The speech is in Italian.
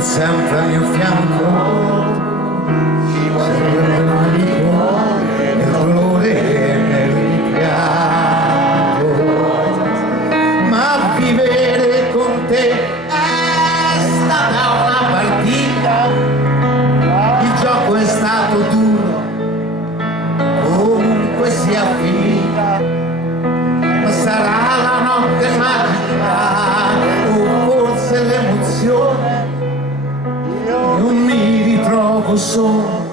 per sempre al mio fianco, il cuore nel dolore e nel rimpianto, ma vivere con te è stata una partita, il gioco è stato duro, comunque sia finita, ma sarà la notte magica o forse l'emozione, non mi ritrovo solo.